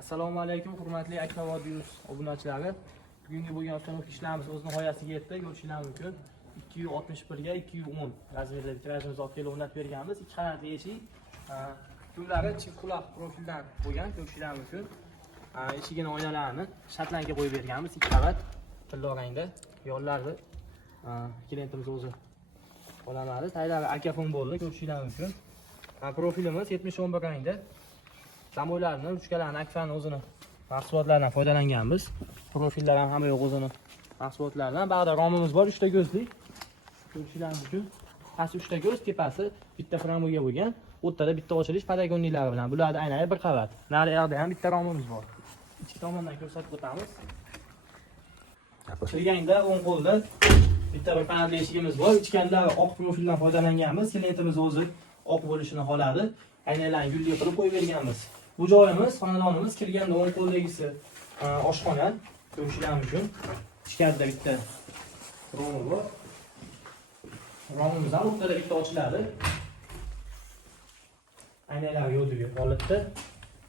Assalomu alaykum hurmatli aka va do'st obunachilari. Bugungi bo'lgan avtomobil ishlarimiz o'z nihoyasiga yetdi. Ko'rishingiz mumkin. 261 ga 210 razmerdagi tirajimizni olib kelib o'rnatib berganmiz. Ikki qanotli eshik. Yo'llari chik quloq profildan bo'lgan. Ko'rishingiz mumkin. Eshigini oynalarini shatlanga qo'yib berganmiz. Ikki qavat tilla rangda. Yo'llarni klientimiz o'zi qo'llanadi. Taylari akafon bo'ldi. Ko'rishingiz mumkin. Profilimiz 7011 rangda. Zamoylarni, ruchkalarni, akfani o'zini mahsulotlaridan foydalanganmiz. Profillar ham hamma yo'q o'zini mahsulotlaridan. Bag'da romimiz bor, 3 ta ko'zlik. Ko'rishingiz uchun. Pasti 3 ta ko'z, tepasi bitta framboga bo'lgan. O'rtada bitta ochilish padagonliklari bilan. Bularni aylanib bir qavat. Nari yoqda ham bitta romimiz bor. Ikki tomondan ko'rsatib o'tamiz. Kirganda o'ng qo'lda bitta bir panelli eshigimiz bor. Ichkandagi oq profildan foydalanganmiz. Klientimiz o'zi oq bo'lishini xohladi. Aynalarni gulli qilib qo'yib berganmiz. Bu joyimiz, xonadonimiz kirganda o'ng qo'ldagisi oshxona. Ko'rishingiz mumkin. Ichkarida bitta romi bor. Romimiz ham o'rtada bitta ochiladi. Aynalar yo'lga holatda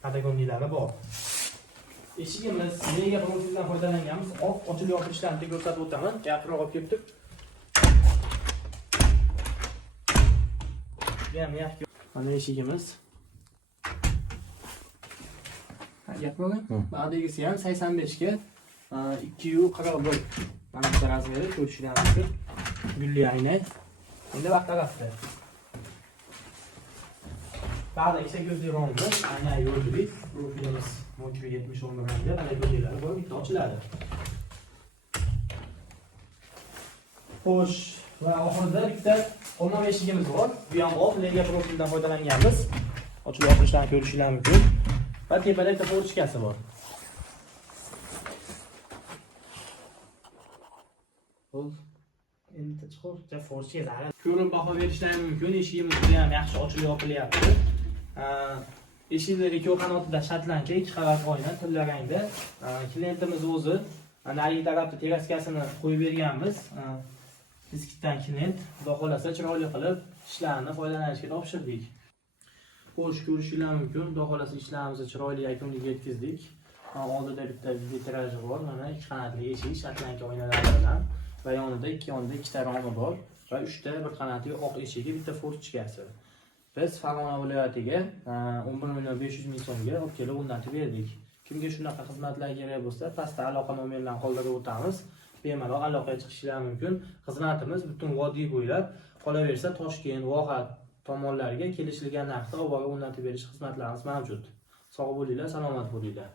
padagonliklari bor. Eshigimiz nega profildan foydalanganmiz? Oq ochilib yopilishlarni ko'rsatib o'taman. Gapirib olib ketdik. Yaxshi. Mana eshigimiz. Gapirgan. Bag'dagisi ham 85 ga 241. Mana bu razmeri ko'rishingiz mumkin. Gulli ayna. Endi vaqt tarafda. Bag'da esa ko'zli romimiz, ayna yo'lli. Profilimiz 70 rangda, mana ko'zlari bor, bitta ochiladi. Xo'sh, va oxirida bitta qo'lma eshigimiz bor. Bu ham oq lega profildan foydalanganmiz. Ochilib yopilishlarni ko'rishingiz mumkin. Va tepada bitta forchkasi bor. Xo'p, endi chiqib forchka zarar. Ko'rib baho berishlari mumkin. Eshigimiz ham yaxshi ochilib yopilyapti. Eshiklarga ko'p qanotida shatlanka, ikki qavat oyna, tilla rangda. Klientimiz o'zi narigi tarafda teraskasini qo'yib berganmiz. Diskdan klient, xudo xolasa chiroyli qilib ishlarni foydalanishga topshirdik. Xo'sh, ko'rishingiz mumkin. Xudo xolasa ishlarimizni chiroyli yakuniga yetkazdik. Oldida bitta vitraj bor, mana ikki qanotli eshik, shatlanka oynalari bilan va yonida ikkita romi bor va 3 ta bir qanotli oq eshigi, bitta forchkasi. Biz Farg'ona viloyatiga 11.500.000 so'mga olib kelib o'rnatib berdik. Kimga shunaqa xizmatlar kerak bo'lsa, pastda aloqa nomerlarini qoldirib o'tamiz. Bemalol aloqaga chiqishingiz mumkin. Xizmatimiz butun vodiy bo'ylab, qolaversa Toshkent, Voha tomonlariga kelishilgan narxda ovoga o'rnatib berish xizmatlarimiz mavjud. Sog' bo'linglar, salomat bo'linglar.